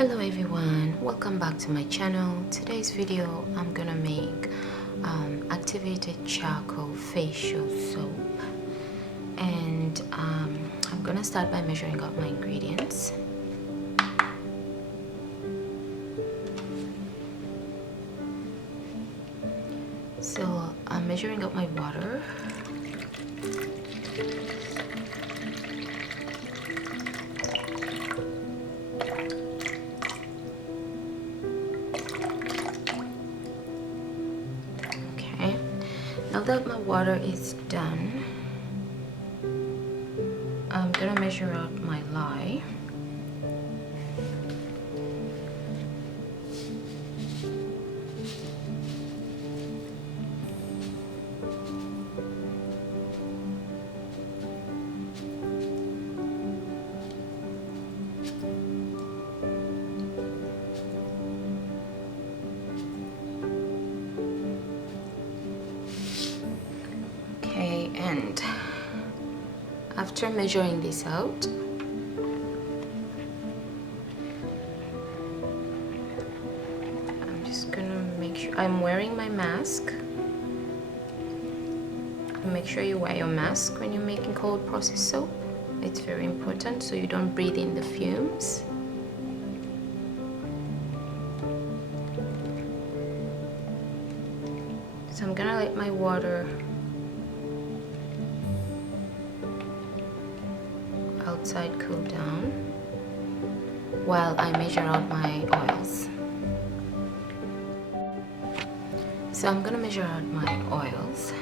Hello everyone, welcome back to my channel. Today's video I'm gonna make activated charcoal facial soap, and I'm gonna start by measuring out my ingredients. So I'm measuring out my water. Now that my water is done, I'm gonna measure out my lye. And after measuring this out, I'm just gonna make sure I'm wearing my mask. Make sure you wear your mask when you're making cold process soap. It's very important so you don't breathe in the fumes. So I'm gonna let my water outside cool down while I measure out my oils. So I'm gonna measure out my oils.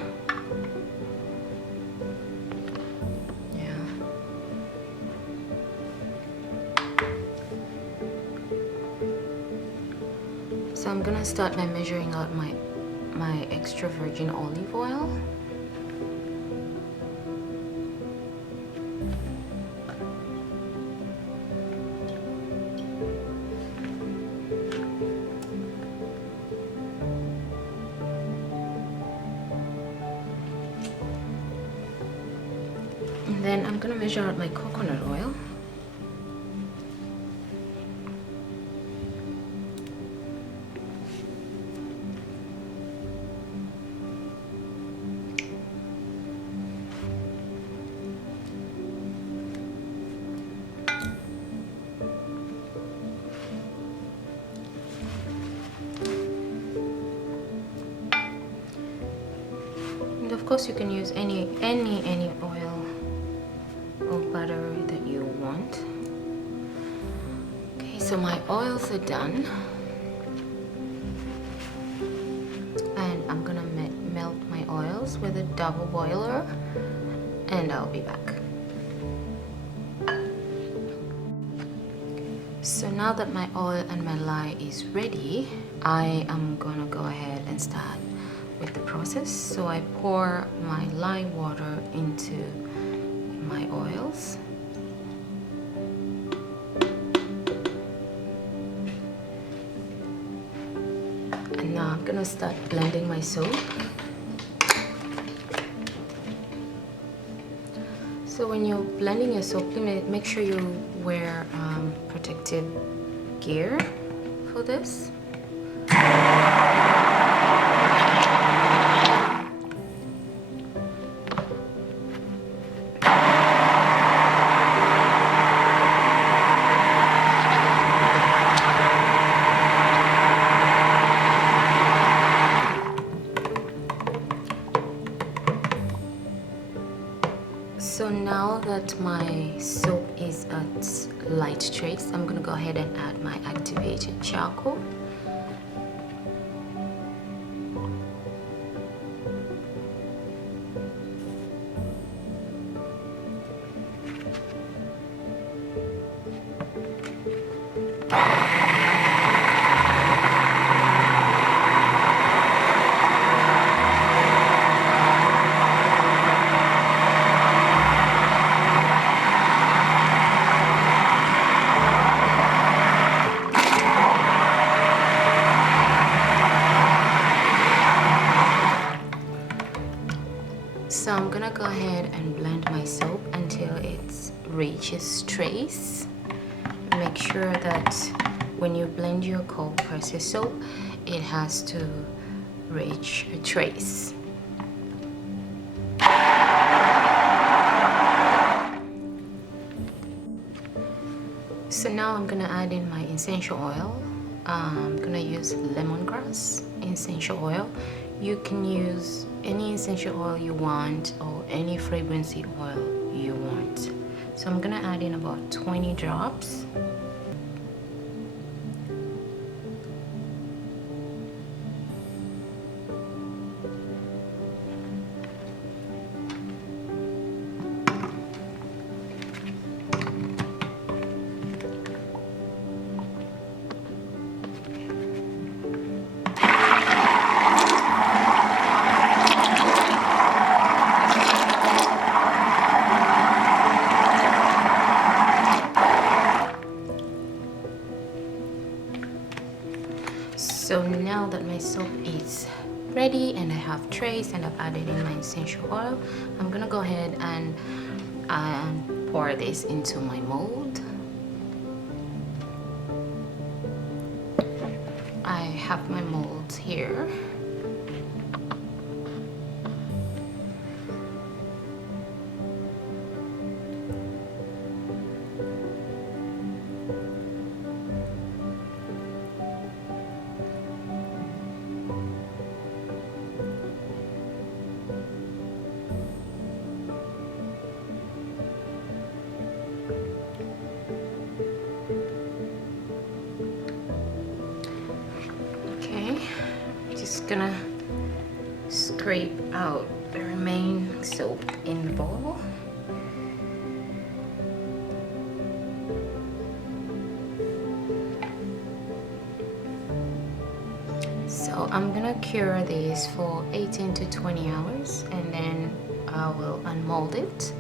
So I'm gonna start by measuring out my extra virgin olive oil. And then I'm gonna measure out my coconut oil. And of course you can use any oil or butter that you want. Okay, so my oils are done, and I'm gonna melt my oils with a double boiler, and I'll be back. So now that my oil and my lye is ready, I am gonna go ahead and start with the process. So I pour my lye water into my oils. And now I'm gonna start blending my soap. So when you're blending your soap, make sure you wear protective gear for this. So now that my soap is at light trace, I'm gonna go ahead and add my activated charcoal. So I'm gonna go ahead and blend my soap until it reaches trace. Make sure that when you blend your cold press soap, it has to reach a trace. So now I'm gonna add in my essential oil. I'm gonna use lemongrass essential oil. You can use any essential oil you want or any fragrancy oil you want. So I'm gonna add in about 20 drops. So now that my soap is ready and I have trace and I've added in my essential oil, I'm gonna go ahead and pour this into my mold. I have my molds here. Just gonna scrape out the remaining soap in the bowl. So I'm gonna cure this for 18 to 20 hours and then I will unmold it